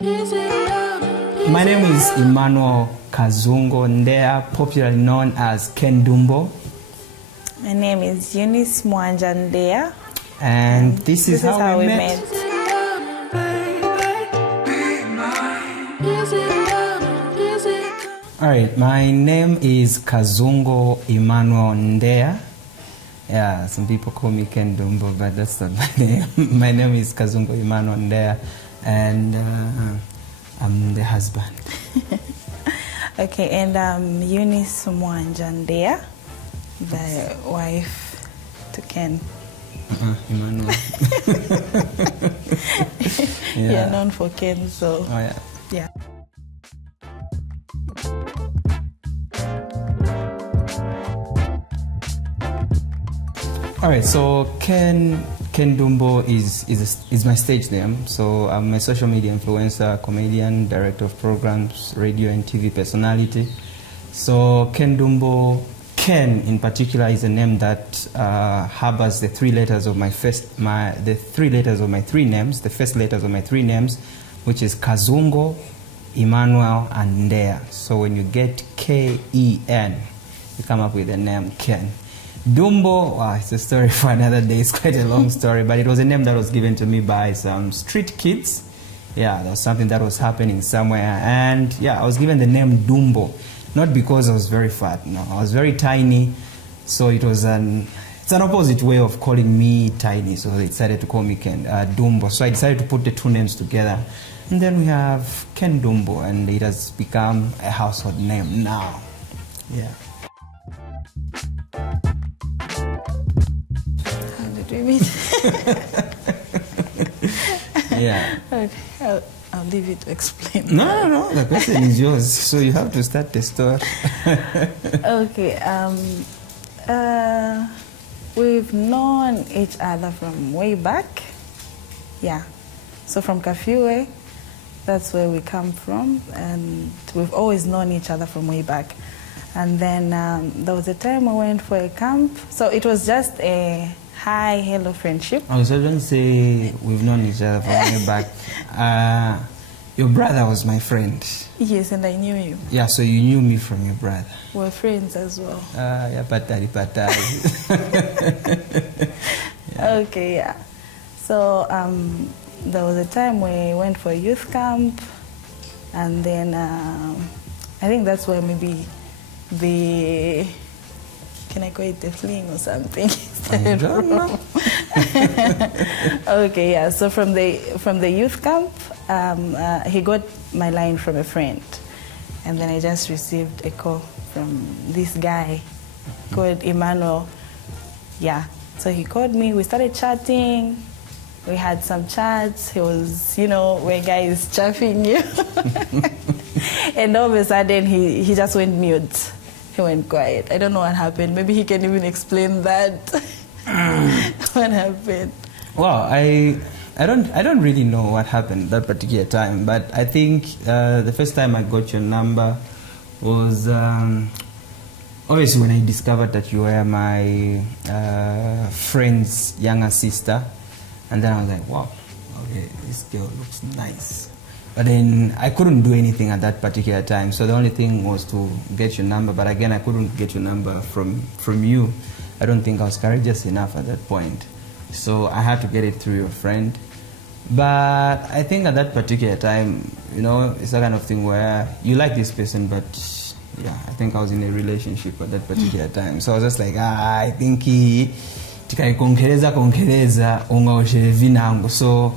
My name is Emmanuel Ndeyas, popularly known as Ken Dumbo. My name is Eunice Ndeyas. And this is how we met. Alright, my name is Emmanuel Ndeyas. Yeah, some people call me Ken Dumbo, but that's not my name. My name is Emmanuel Ndeyas, and I'm the husband. Okay, and I'm Eunice Ndeyas, the wife to Ken. Emmanuel. Yeah. You're known for Ken, so. Oh, yeah. Yeah. All right, so Ken Dumbo is my stage name. So I'm a social media influencer, comedian, director of programs, radio and TV personality. So Ken Dumbo, Ken in particular, is a name that harbors the three letters of my three letters of my three names, the first letters of my three names, which is Kazungo, Emmanuel, and Ndeyas. So when you get K-E-N, you come up with the name Ken. Dumbo, it's a story for another day. It's quite a long story, but it was a name that was given to me by some street kids. Yeah, there was something that was happening somewhere, and yeah, I was given the name Dumbo, not because I was very fat. No, I was very tiny, so it's an opposite way of calling me tiny. So they decided to call me Ken Dumbo. So I decided to put the two names together, and then we have Ken Dumbo, and it has become a household name now. Yeah. Yeah. Okay, I'll leave you to explain. No, the question is yours, so you have to start the story. Okay, we've known each other from way back. Yeah, so from Kafiwe, that's where we come from, and we've always known each other from way back. And then there was a time we went for a camp, so it was just a hi, hello friendship. I was going to say we've known each other from way back. Your brother was my friend. Yes, and I knew you. Yeah, so you knew me from your brother. We're friends as well. Yeah, patari. Yeah. Okay, yeah. So there was a time we went for a youth camp, and then I think that's where maybe the, can I call it the fling or something? I don't know. Okay, yeah. So from the youth camp, he got my line from a friend, and then I just received a call from this guy called Emmanuel. Yeah. So he called me. We started chatting. We had some chats. He was, when guy is chaffing you, and all of a sudden he just went mute. He went quiet. I don't know what happened. Maybe he can even explain that. What happened? Well, I don't really know what happened that particular time, but I think the first time I got your number was obviously when I discovered that you were my friend's younger sister, and then I was like, wow, okay, this girl looks nice. But then I couldn't do anything at that particular time, so the only thing was to get your number. But again, I couldn't get your number from you. I don't think I was courageous enough at that point. So I had to get it through your friend. But I think at that particular time, it's a kind of thing where you like this person, but yeah, I think I was in a relationship at that particular time. So I was just like, I think so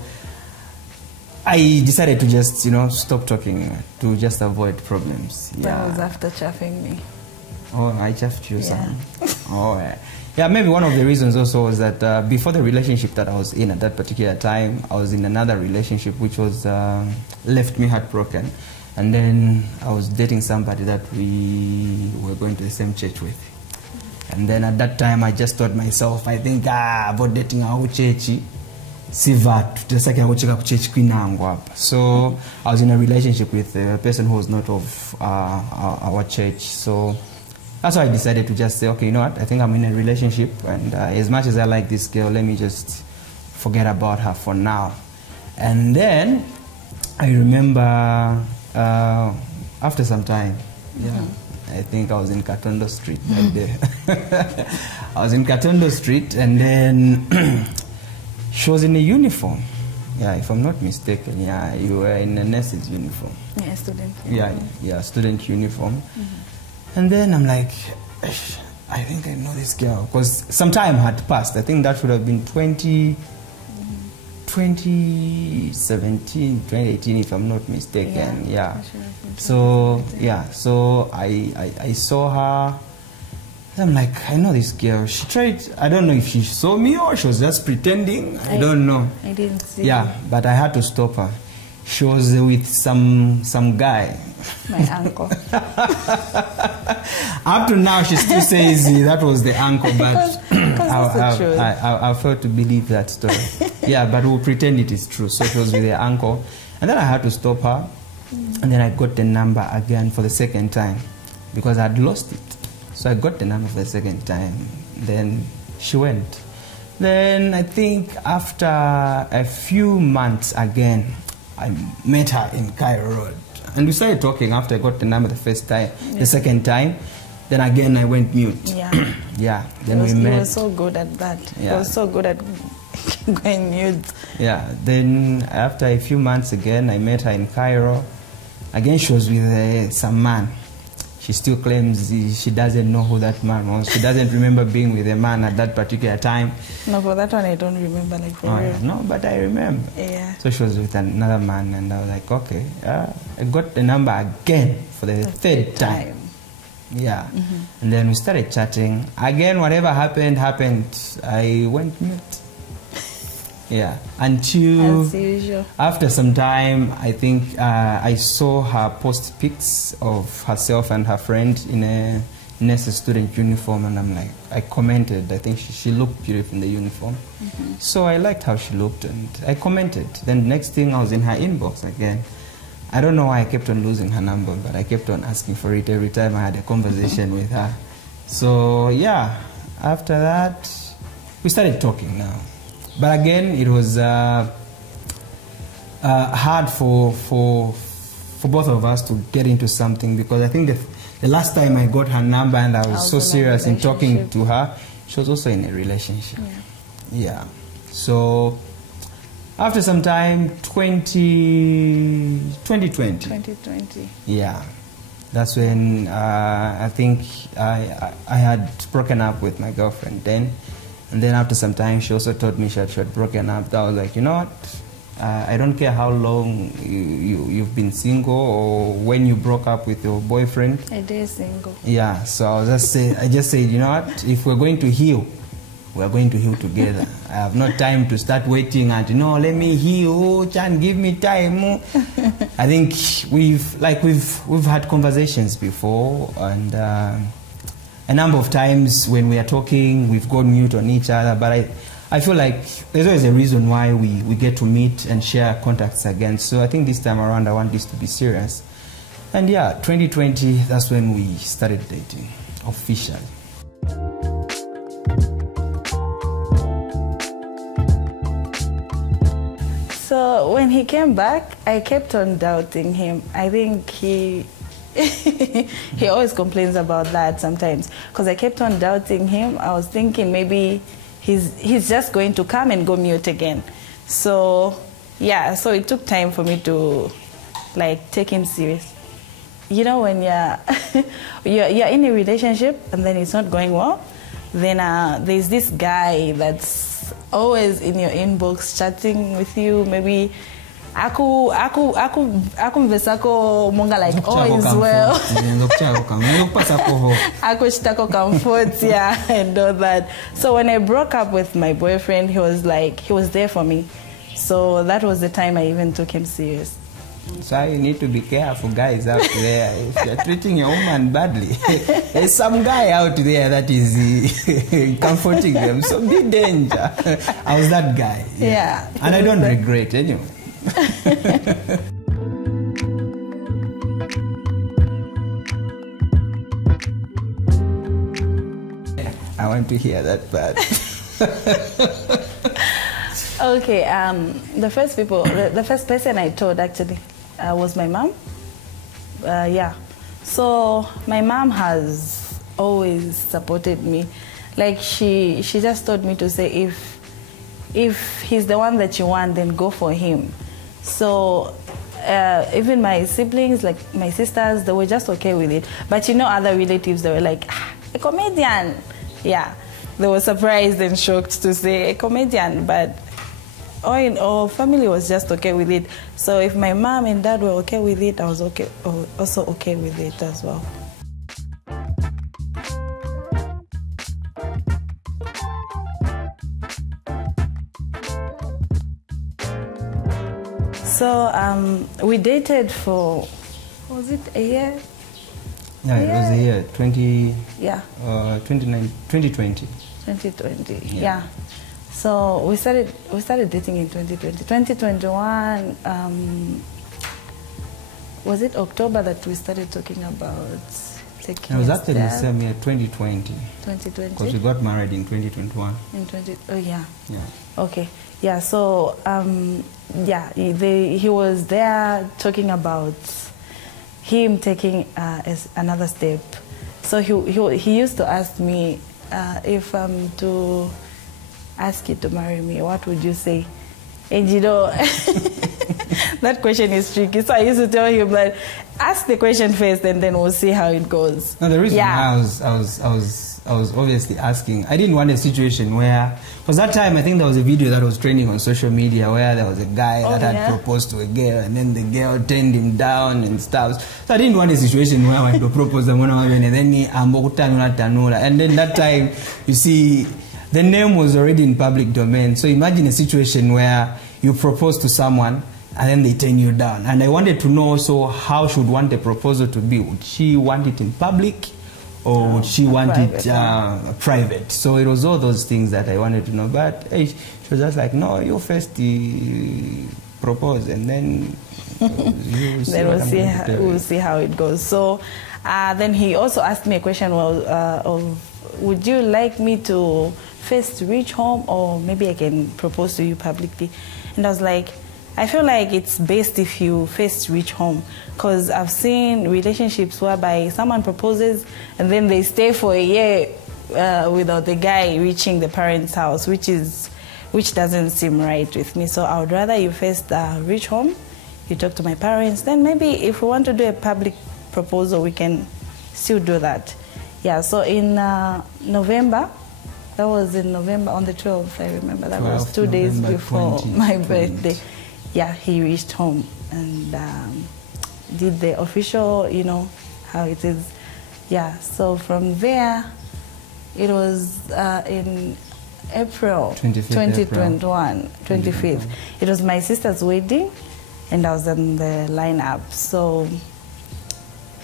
I decided to just, stop talking to just avoid problems. Yeah. That was after chaffing me. Oh, I chaffed you, yeah. Oh, yeah. Yeah, maybe one of the reasons also was that before the relationship that I was in at that particular time, I was in another relationship which was left me heartbroken. And then I was dating somebody that we were going to the same church with. And then at that time, I just thought myself, I think, about dating our church. So I was in a relationship with a person who was not of our church. So that's why I decided to just say, okay, you know what, I think I'm in a relationship, and as much as I like this girl, let me just forget about her for now. And then I remember after some time, yeah, I think I was in Katondo Street that day. I was in Katondo Street, and then she was in a uniform. Yeah, if I'm not mistaken, yeah, you were in a nurse's uniform. Yeah, student. Yeah, student uniform. And then I'm like, I think I know this girl, because some time had passed. I think that should have been 2017, 2018, if I'm not mistaken. Yeah. So yeah, so I saw her. I'm like, I know this girl. She tried. I don't know if she saw me or she was just pretending. I don't know. I didn't see. Yeah, but I had to stop her. She was with some guy. My uncle. Up to now, she still says that was the uncle, but I failed to believe that story. Yeah, but we'll pretend it is true. So she was with the uncle, and then I had to stop her, and then I got the number again for the second time because I'd lost it. So I got the number for the second time. Then she went. Then I think after a few months again, I met her in Cairo Road. And we started talking after I got the number the first time. The second time, then again I went mute. Yeah. Yeah. Then we met. He was so good at that. Yeah. He was so good at going mute. Yeah. Then after a few months again, I met her in Cairo. Again, she was with some man. She still claims she doesn't know who that man was. She doesn't remember being with a man at that particular time. No, for that one I don't remember, like, for real. No, but I remember. Yeah. So she was with another man, and I was like, okay. I got the number again for the third time. Yeah. And then we started chatting. Again, whatever happened. I went mute. Yeah, until as usual. After some time, I think I saw her post pics of herself and her friend in a nurse student uniform, and I'm like, I commented. I think she looked beautiful in the uniform, so I liked how she looked, and I commented. Then the next thing, I was in her inbox again. I don't know why I kept on losing her number, but I kept on asking for it every time I had a conversation with her. So yeah, after that, we started talking now. But again, it was hard for both of us to get into something, because I think the last time I got her number and I was so serious in talking to her, she was also in a relationship. Yeah. So after some time, 2020. Yeah. That's when I think I had broken up with my girlfriend then. And then after some time, she also told me she had broken up. I was like, you know what? I don't care how long you've been single or when you broke up with your boyfriend. I did single. Yeah, so I just said, you know what? If we're going to heal, we're going to heal together. I have no time to start waiting and, let me heal. Chan, give me time. I think we've had conversations before, and a number of times when we are talking, we've gone mute on each other, but I feel like there's always a reason why we get to meet and share contacts again. So I think this time around I want this to be serious. And yeah, 2020, that's when we started dating, officially. So when he came back, I kept on doubting him. I think he always complains about that sometimes, because I kept on doubting him. I was thinking maybe he's just going to come and go mute again. So yeah, so it took time for me to take him serious. When you're in a relationship and then it's not going well, then there's this guy that's always in your inbox chatting with you. Maybe Aku mvesako monga all is well. Aku shitako comfort, yeah, and all that. So when I broke up with my boyfriend, he was there for me. So that was the time I even took him serious. So you need to be careful, guys out there. If you're treating your woman badly, there's some guy out there that is comforting them. So be danger. I was that guy. Yeah. And I don't regret anyway. I want to hear that part. Okay, the first person I told actually was my mom. Yeah. So my mom has always supported me. Like she just told me to say, if he's the one that you want, then go for him. So even my siblings, like my sisters, they were just okay with it. But you know, other relatives, they were like, a comedian. Yeah, they were surprised and shocked to say a comedian, but all in all, family was just okay with it. So if my mom and dad were okay with it, I was also okay with it as well. So we dated for, was it a year? Yeah, it was a year, 2020. Yeah. 2020. 2020, yeah. So we started dating in 2020. 2021, was it October that we started talking about taking It was actually the same year, 2020. 2020? Because we got married in 2021. Oh yeah. Yeah. Okay. Yeah, so, yeah, he was there talking about him taking another step. So he used to ask me, if I'm to ask you to marry me, what would you say? And you know, that question is tricky. So I used to tell him that ask the question first and then we'll see how it goes. No, the reason I was obviously asking, I didn't want a situation where, because that time I think there was a video that was trending on social media where there was a guy that had proposed to a girl and then the girl turned him down and stuff. So I didn't want a situation where I had to propose and then and then that time, you see, the name was already in public domain. So imagine a situation where you propose to someone and then they turn you down. And I wanted to know also, how should want a proposal to be? Would she want it in public or would she want it private? So it was all those things that I wanted to know. But she was just like, no, you first propose and then we'll see how it goes. So then he also asked me a question of, would you like me to first reach home or maybe I can propose to you publicly? And I was like, I feel like it's best if you first reach home, because I've seen relationships whereby someone proposes and then they stay for a year without the guy reaching the parents' house, which doesn't seem right with me. So I would rather you first reach home, you talk to my parents, then maybe if we want to do a public proposal, we can still do that. Yeah, so in November, that was in November on the 12th, I remember. That was 2 days before my birthday. Yeah, he reached home and did the official, you know, how it is. Yeah, so from there, it was in April 2021, 25th. It was my sister's wedding and I was on the lineup. So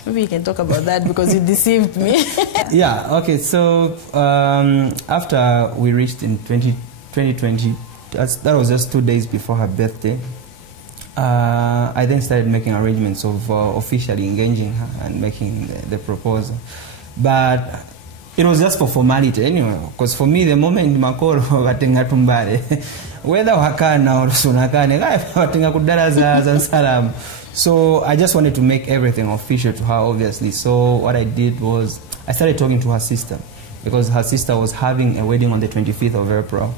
maybe you can talk about that because you deceived me. Yeah, okay, so after we reached in 2020, that was just 2 days before her birthday, I then started making arrangements of officially engaging her and making the proposal. But it was just for formality anyway, because for me, the moment makolo watenga tumbare, whether wakana or sunakane, watenga kudara za salam. So I just wanted to make everything official to her, obviously. So what I did was I started talking to her sister, because her sister was having a wedding on the 25th of April.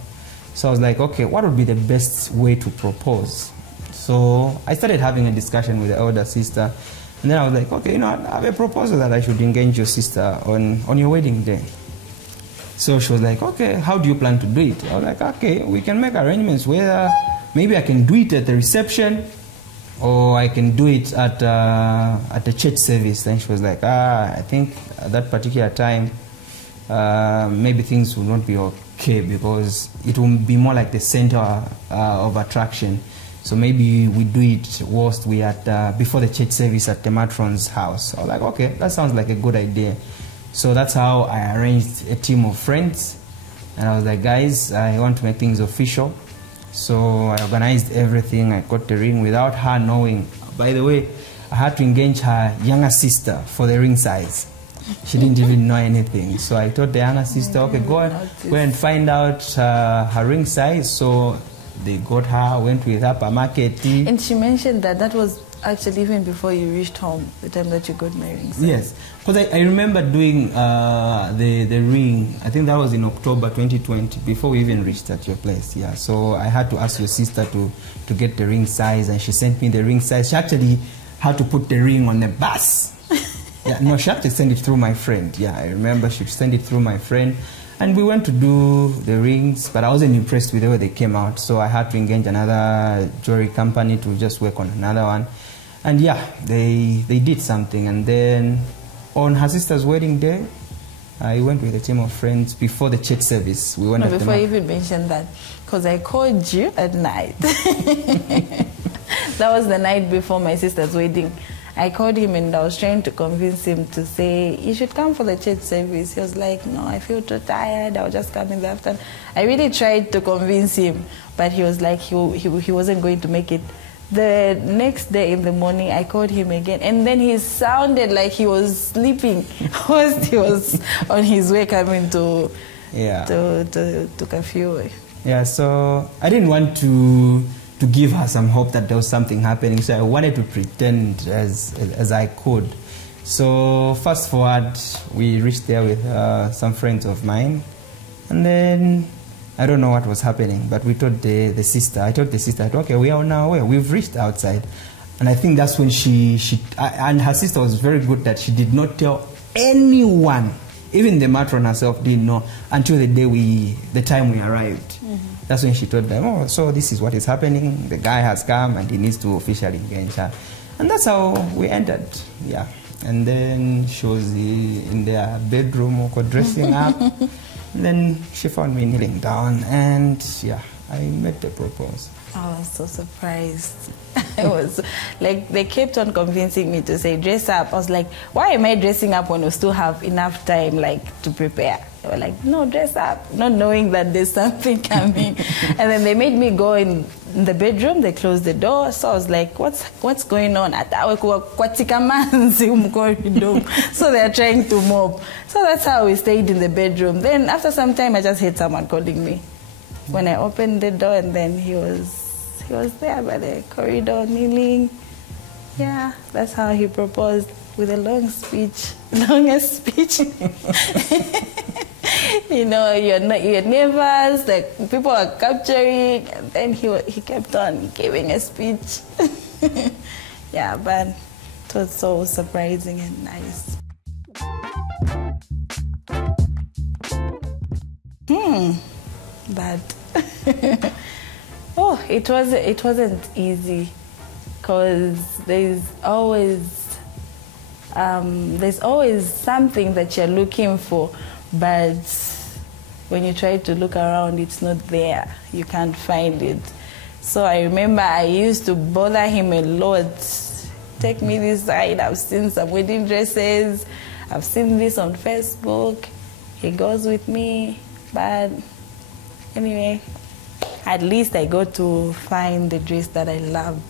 So I was like, okay, what would be the best way to propose? So I started having a discussion with the elder sister. And then I was like, okay, you know, I have a proposal that I should engage your sister on your wedding day. So she was like, okay, how do you plan to do it? I was like, okay, we can make arrangements whether maybe I can do it at the reception or I can do it at the church service. Then she was like, I think at that particular time, maybe things will not be okay because it will be more like the center of attraction. So maybe we do it whilst we at before the church service at the matron's house. I was like, okay, that sounds like a good idea. So that's how I arranged a team of friends. And I was like, guys, I want to make things official. So I organized everything. I got the ring without her knowing. By the way, I had to engage her younger sister for the ring size. She didn't even know anything. So I told the younger sister, okay, go and find out her ring size. So they got her, went with her per market. And she mentioned that that was actually even before you reached home, the time that you got my ring. So. Yes, because I remember doing the ring, I think that was in October 2020, before we even reached at your place. Yeah, so I had to ask your sister to get the ring size, and she sent me the ring size. She actually had to put the ring on the bus. Yeah, no, she had to send it through my friend. Yeah, I remember she sent it through my friend. And we went to do the rings, but I wasn't impressed with the way they came out, so I had to engage another jewelry company to just work on another one. And yeah, they did something. And then on her sister's wedding day, I went with a team of friends before the church service. We went. No, before you even mentioned that, because I called you at night. That was the night before my sister's wedding. I called him and I was trying to convince him to say, you should come for the church service. He was like, no, I feel too tired. I'll just come in the afternoon. I really tried to convince him, but he was like, he wasn't going to make it. The next day in the morning, I called him again, and then he sounded like he was sleeping whilst he was on his way coming to curfew. Yeah, so I didn't want to give her some hope that there was something happening, so I wanted to pretend as I could. So fast forward, we reached there with some friends of mine, and then I don't know what was happening, but we told the sister. I told the sister, okay, we are on our way. We've reached outside, and I think that's when and her sister was very good that she did not tell anyone. Even the matron herself didn't know until the time we arrived. Mm-hmm. That's when she told them, oh, so this is what is happening. The guy has come and he needs to officially engage her. And that's how we entered, yeah. And then she was in their bedroom dressing up. And then she found me kneeling down, and yeah, I made the proposal. I was so surprised. I was like, they kept on convincing me to say dress up. I was like, why am I dressing up when we still have enough time to prepare? They were like, no, dress up, not knowing that there's something coming. And then they made me go in the bedroom. They closed the door. So I was like, what's going on? So they're trying to mop. So that's how we stayed in the bedroom. Then after some time, I just heard someone calling me. When I opened the door, and then he was there by the corridor kneeling. Yeah, that's how he proposed, with a long speech, longest speech. You know, you're nervous, like people are capturing, and then he kept on giving a speech. Yeah, but it was so surprising and nice. But oh, it wasn't easy, because there's always something that you're looking for, but when you try to look around, it's not there. You can't find it. So I remember I used to bother him a lot. Take me this side. I've seen some wedding dresses. I've seen this on Facebook. He goes with me, but anyway, at least I got to find the dress that I loved.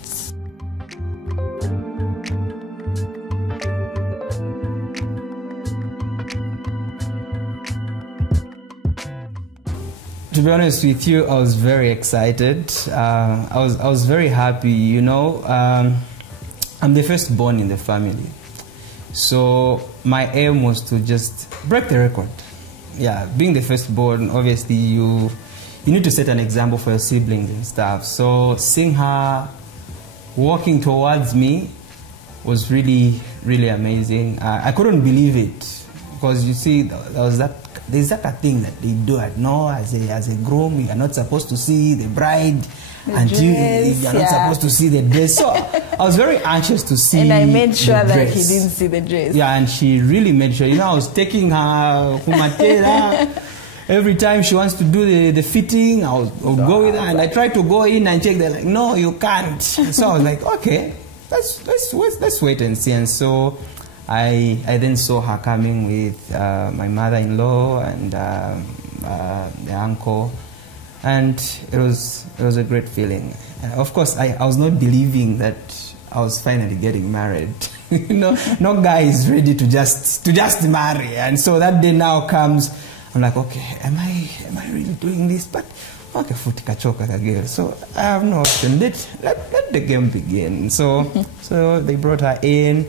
To be honest with you, I was very excited. I was very happy. You know, I'm the firstborn in the family, so my aim was to just break the record. Yeah, being the firstborn, obviously you need to set an example for your siblings and stuff. So seeing her walking towards me was really, really amazing. I couldn't believe it, because you see, there's that thing that they do. No, as a groom, you are not supposed to see the bride until you are not supposed to see the dress. So I was very anxious to see. And I made sure that he didn't see the dress. Yeah, and she really made sure. You know, I was taking her humatera. Every time she wants to do the fitting, I'll go with her, and I try to go in and check. They're like, no, you can't. So I was like, okay, let's wait and see. And so I then saw her coming with my mother-in-law and the uncle, and it was a great feeling. Of course, I was not believing that I was finally getting married. You know, no guy is ready to just marry, and so that day now comes. I'm like, okay, am I really doing this? But okay, futi kachoka kagere. So I have no option. Let the game begin. So they brought her in,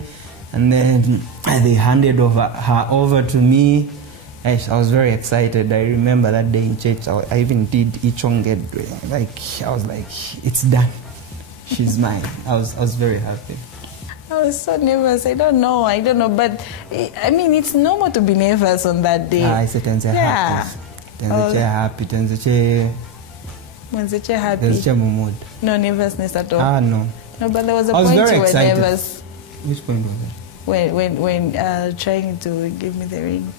and then they handed her over to me. I was very excited. I remember that day in church, I even did Ichongedwe. Like, I was like, it's done. She's mine. I was very happy. I was so nervous. I don't know. But I mean, it's normal to be nervous on that day. I said, "Tenze happy. Tenze happy. Tenze happy. Tenze mood. No nervousness at all. No. No, but there was a point you were nervous. Which point was that? When trying to give me the ring.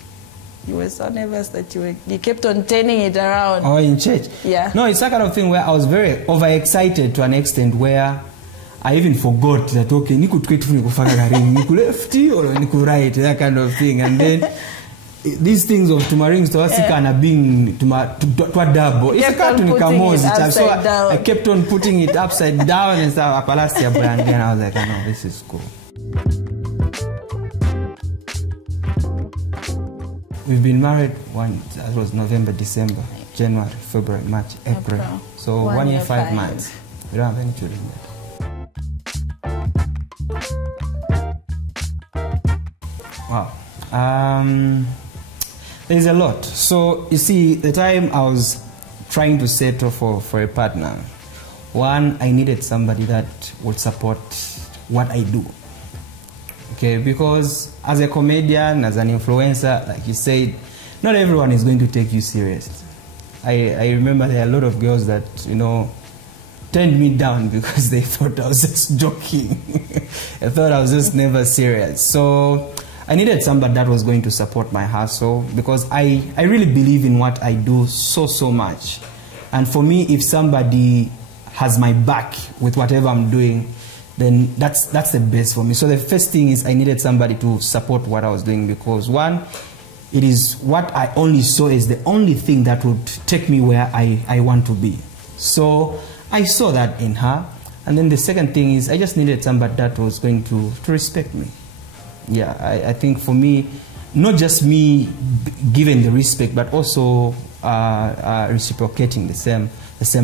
You were so nervous that you kept on turning it around. Oh, in church? Yeah. No, it's that kind of thing where I was very overexcited to an extent where I even forgot that, okay, niku tweet niku lefty or niku right, that kind of thing. And then these things of tumarings to asikana being to double. It's a cartoon kamozi. So I kept on putting it upside down and stuff. Apalastia brand, and I was like, oh, no, this is cool. We've been married that was November, December, January, February, March, April. So 1 year, 5 months. We don't have any children yet. Wow. There's a lot. So you see, the time I was trying to settle for a partner, one, I needed somebody that would support what I do. Okay, because as a comedian, as an influencer, like you said, not everyone is going to take you serious. I remember there are a lot of girls that, turned me down because they thought I was just joking. I thought I was just never serious. So I needed somebody that was going to support my hustle because I really believe in what I do so much. And for me, if somebody has my back with whatever I'm doing, then that's the best for me. So the first thing is I needed somebody to support what I was doing because one, it is what I only saw as the only thing that would take me where I want to be. So I saw that in her. And then the second thing is I just needed somebody that was going to respect me. Yeah, I think for me, not just me giving the respect, but also reciprocating the same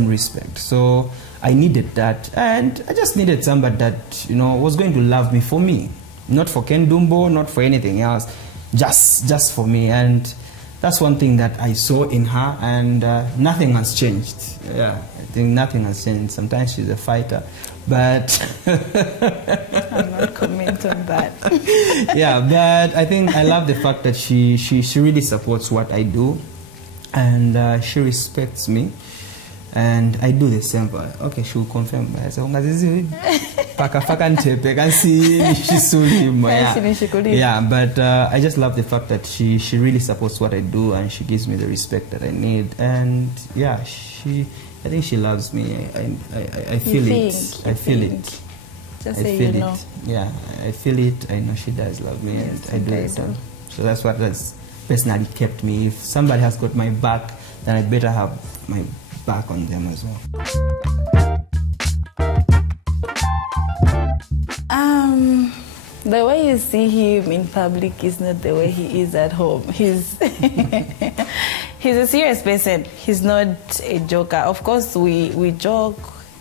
respect. So I needed that, and I just needed somebody that was going to love me for me, not for Ken Dumbo, not for anything else, just for me. And that's one thing that I saw in her, and nothing has changed. Yeah, I think nothing has changed. Sometimes she's a fighter, but I'm not commenting on that. Yeah, but I think I love the fact that she really supports what I do, and she respects me. And I do the same. Okay, she will confirm. I said, yeah, but I just love the fact that she really supports what I do, and she gives me the respect that I need. And yeah, I think she loves me. I feel it. I feel it. Just I feel it. Yeah, I feel it. I know she does love me, and I do it. So that's what has personally kept me. If somebody has got my back, then I better have my back on them as well. The way you see him in public is not the way he is at home. He's he's a serious person. He's not a joker. Of course, we joke,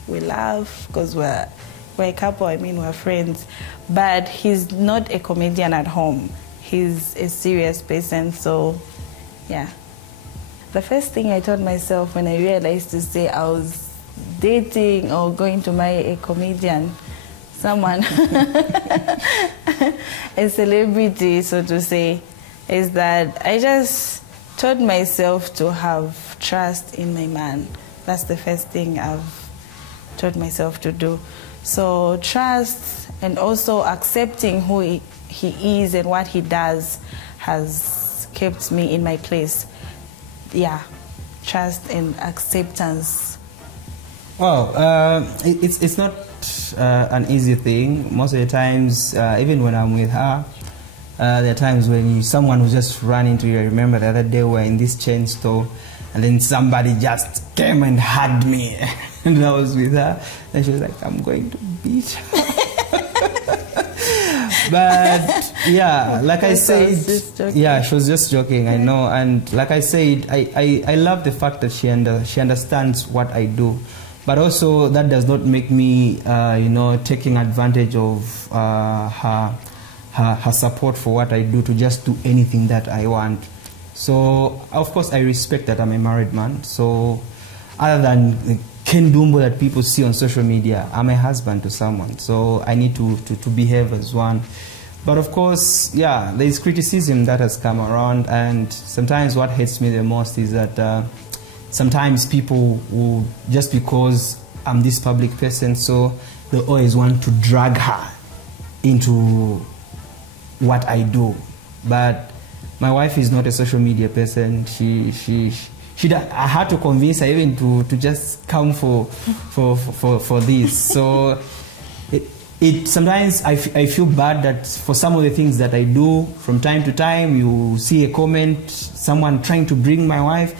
we laugh because we're a couple. I mean, we're friends. But he's not a comedian at home. He's a serious person. So, yeah. The first thing I told myself when I realized to say I was dating or going to marry a comedian, someone, a celebrity, so to say, is that I just taught myself to have trust in my man. That's the first thing I've taught myself to do. So trust and also accepting who he is and what he does has kept me in my place. Yeah, trust and acceptance. Well, it's not an easy thing. Most of the times, even when I'm with her, there are times when someone will just run into you. I remember the other day we were in this chain store, and then somebody just came and hugged me, and I was with her, and she was like, "I'm going to beat her." But yeah, like I said, yeah, she was just joking, I know. And like I said, I love the fact that she understands what I do. But also that does not make me, you know, taking advantage of her support for what I do to just do anything that I want. So, of course, I respect that I'm a married man. So, other than Ken Dumbo that people see on social media, I'm a husband to someone. So, I need to behave as one. But, of course, yeah, there is criticism that has come around. And sometimes what hurts me the most is that sometimes people will, just because I'm this public person, so they always want to drag her into what I do. But my wife is not a social media person. I had to convince her even to just come for this. So sometimes I feel bad that for some of the things that I do, from time to time you see a comment, someone trying to bring my wife,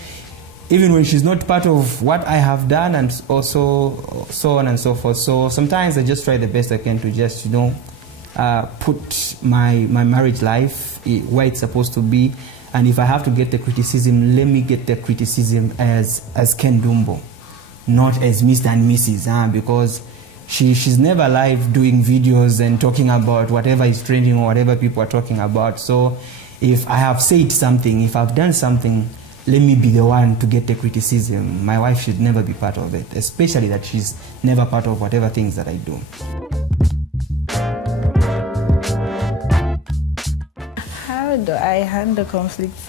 even when she's not part of what I have done, and also so on and so forth. So sometimes I just try the best I can to just, you know, put my marriage life where it's supposed to be. And if I have to get the criticism, let me get the criticism as Ken Dumbo, not as Mr. and Mrs. Because she's never live doing videos and talking about whatever is trending or whatever people are talking about. So if I have said something, if I've done something, let me be the one to get the criticism. My wife should never be part of it, especially that she's never part of whatever things that I do. How do I handle conflicts?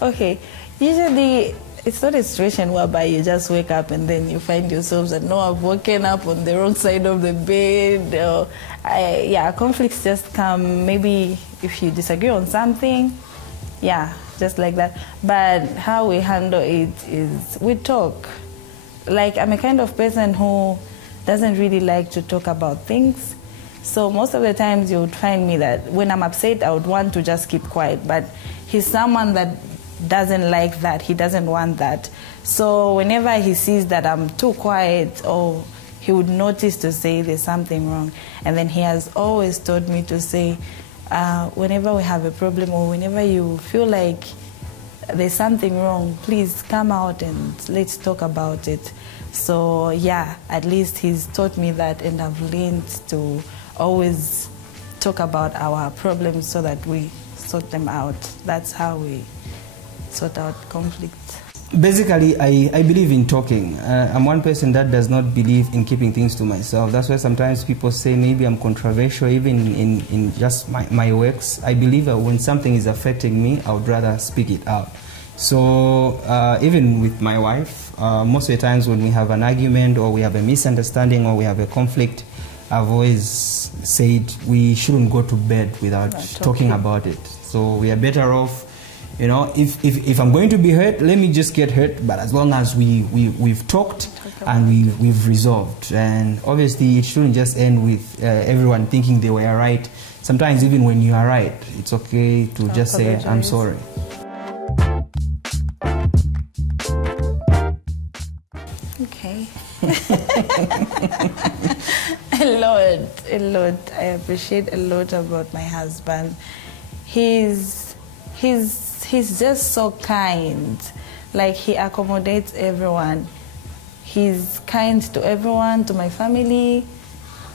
Okay, usually it's not a situation whereby you just wake up and then you find yourselves that, no, I've woken up on the wrong side of the bed. Or yeah, conflicts just come maybe if you disagree on something, yeah, just like that. But how we handle it is we talk. Like, I'm a kind of person who doesn't really like to talk about things. So most of the times you would find me that when I'm upset, I would want to just keep quiet. But he's someone that doesn't like that. He doesn't want that. So whenever he sees that I'm too quiet, or he would notice to say there's something wrong. And then he has always told me to say, whenever we have a problem or whenever you feel like there's something wrong, please come out and let's talk about it. So yeah, at least he's taught me that, and I've learned to always talk about our problems so that we sort them out. That's how we sort out conflicts. Basically, I believe in talking. I'm one person that does not believe in keeping things to myself. That's why sometimes people say maybe I'm controversial, even in just my works. I believe that when something is affecting me, I would rather speak it out. So even with my wife, most of the times when we have an argument or we have a misunderstanding or we have a conflict, I've always said we shouldn't go to bed without talking about it. So we are better off, you know, if I'm going to be hurt, let me just get hurt, but as long as we've talked and we've resolved. And obviously it shouldn't just end with everyone thinking they were right. Sometimes even when you are right, it's okay to just say, I'm sorry. Okay. A lot. I appreciate a lot about my husband. He's just so kind. Like, he accommodates everyone. He's kind to everyone, to my family,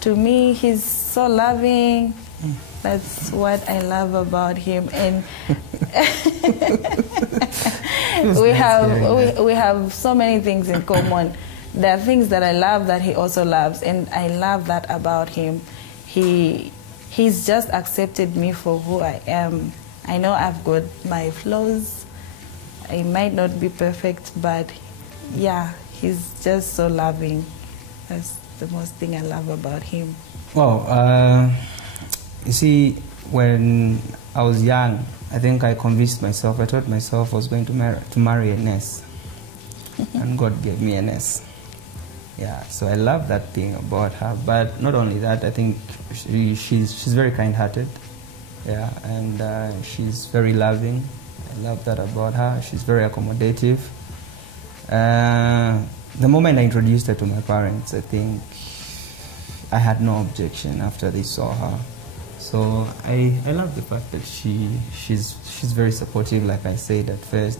to me. He's so loving. That's what I love about him. And we have so many things in common. There are things that I love that he also loves, and I love that about him. He's just accepted me for who I am. I know I've got my flaws. I might not be perfect, but yeah, he's just so loving. That's the most thing I love about him. Well, you see, when I was young, I think I convinced myself, I told myself I was going to marry a nurse. And God gave me a nurse. Yeah, so I love that thing about her. But not only that, I think she's very kind-hearted. Yeah, and she's very loving. I love that about her. She's very accommodative. The moment I introduced her to my parents, I think I had no objection after they saw her. So I love the fact that she's very supportive, like I said at first,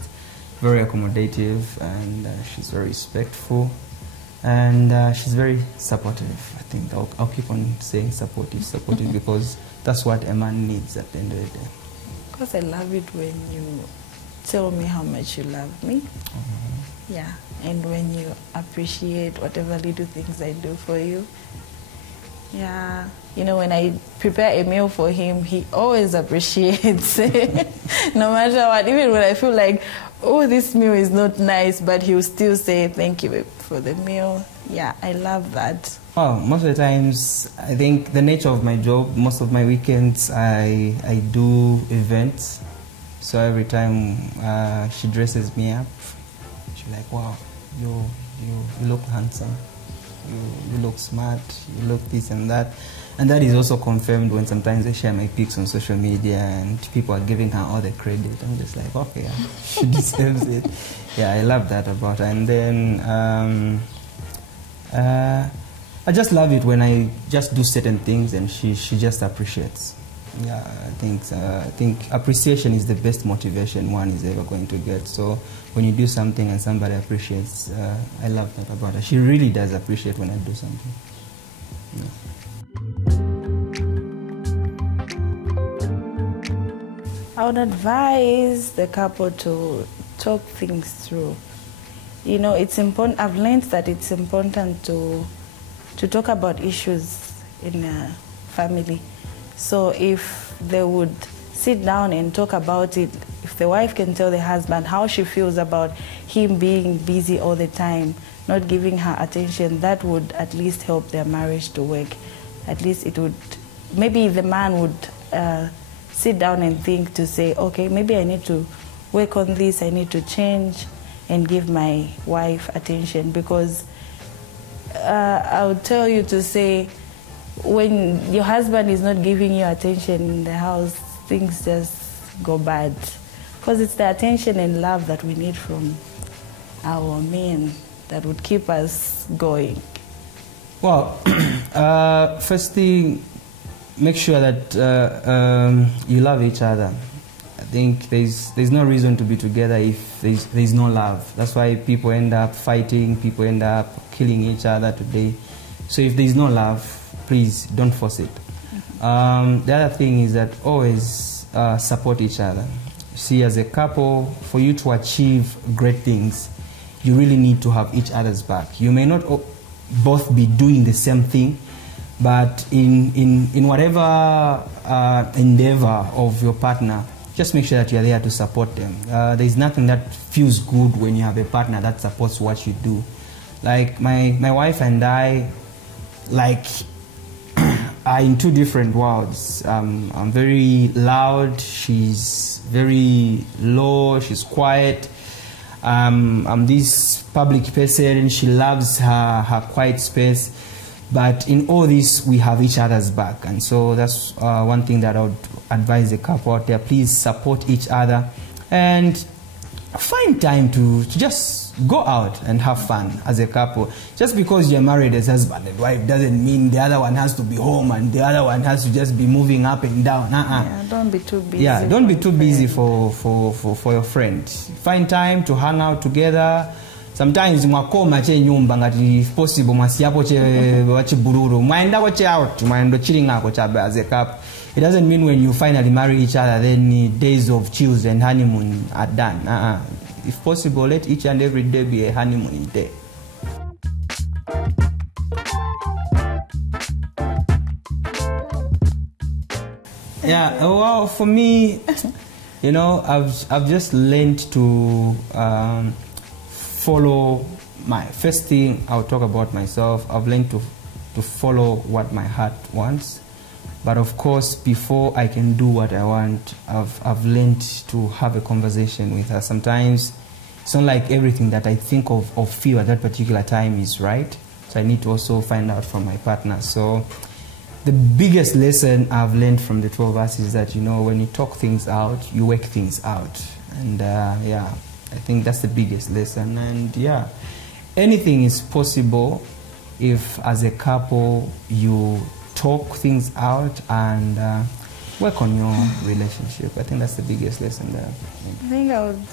very accommodative, and she's very respectful, and she's very supportive. I think I'll keep on saying supportive because that's what a man needs at the end of the day. Because I love it when you tell me how much you love me. Yeah, and when you appreciate whatever little things I do for you. Yeah, you know, when I prepare a meal for him, he always appreciates it, no matter what. Even when I feel like, oh, this meal is not nice, but he'll still say, thank you for the meal. Yeah, I love that. Oh, most of the times, I think the nature of my job, most of my weekends, I do events. So every time she dresses me up, she's like, wow, you look handsome. You look smart, you look this and that. And that is also confirmed when sometimes I share my pics on social media and people are giving her all the credit. I'm just like, okay, yeah, she deserves it. Yeah, I love that about her. And then I just love it when I just do certain things and she just appreciates. Yeah, I think appreciation is the best motivation one is ever going to get. So when you do something and somebody appreciates, I love that about her. She really does appreciate when I do something. Yeah. I would advise the couple to talk things through. You know, it's important. I've learned that it's important to talk about issues in a family. So if they would sit down and talk about it, if the wife can tell the husband how she feels about him being busy all the time, not giving her attention, that would at least help their marriage to work. At least it would, maybe the man would sit down and think to say, okay, maybe I need to work on this, I need to change and give my wife attention. Because I would tell you to say, when your husband is not giving you attention in the house, things just go bad. Because it's the attention and love that we need from our men that would keep us going. Well, first thing, make sure that you love each other. I think there's no reason to be together if there's no love. That's why people end up fighting, people end up killing each other today. So if there's no love, please don't force it. The other thing is that always support each other. See, as a couple, for you to achieve great things, you really need to have each other's back. You may not both be doing the same thing, but in whatever endeavor of your partner, just make sure that you're there to support them. There's nothing that feels good when you have a partner that supports what you do. Like my wife and I, like, are in two different worlds. I'm very loud, she's very low, she's quiet. I'm this public person, she loves her quiet space. But in all this, we have each other's back. And so that's one thing that I would advise the couple out there. Please support each other and find time to just go out and have fun as a couple. Just because you're married as husband and wife doesn't mean the other one has to be home and the other one has to just be moving up and down. Yeah, don't be too busy. Yeah, don't be too busy for your friend. Find time to hang out together. Sometimes mwakoma che nyumba ngati if possible mwasiapo che wachibururu mwaenda wache out mwaendo chilling ako chabe as a couple. It doesn't mean when you finally marry each other then days of chills and honeymoon are done. If possible, let each and every day be a honeymoon day. Yeah, well, for me, you know, I've just learned to follow my first thing. I'll talk about myself. I've learned to follow what my heart wants. But of course, before I can do what I want, I've learned to have a conversation with her. Sometimes it's not like everything that I think of or feel at that particular time is right. So I need to also find out from my partner. So the biggest lesson I've learned from the two of us is that, you know, when you talk things out, you work things out. And yeah, I think that's the biggest lesson. And yeah, anything is possible if as a couple you talk things out and work on your relationship. I think that's the biggest lesson there. I think I would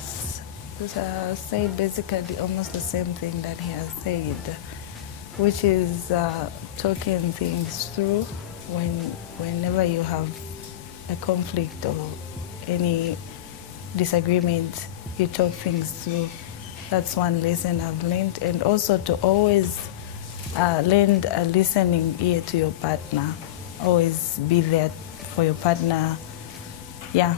say basically almost the same thing that he has said, which is talking things through whenever you have a conflict or any disagreement, you talk things through. That's one lesson I've learned. And also to always lend a listening ear to your partner. Always be there for your partner. Yeah.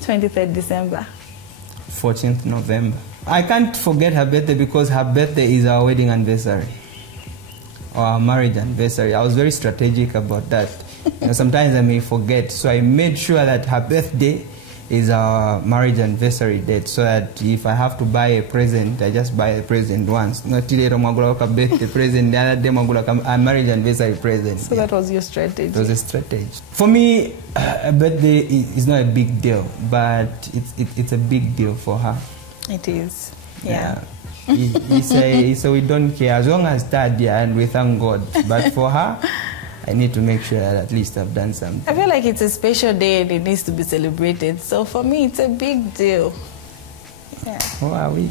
23rd December. 14th November. I can't forget her birthday because her birthday is our wedding anniversary. Or our marriage anniversary. I was very strategic about that. Sometimes I may forget. So I made sure that her birthday is our marriage anniversary date, so that if I have to buy a present, I just buy a present once. Not later, a birthday present, the other day, a marriage anniversary present. So that was your strategy? It was a strategy. For me, a birthday is not a big deal, but it's a big deal for her. It is, yeah. He say we don't care, as long as Dad, and we thank God. But for her, I need to make sure that at least I've done something. I feel like it's a special day and it needs to be celebrated. So for me, it's a big deal. Yeah. Who are we?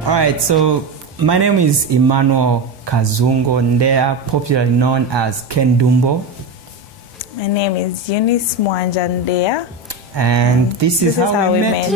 All right, so my name is Emmanuel Ndeyas, popularly known as Ken Dumbo. My name is Eunice Ndeyas. And this is how we met.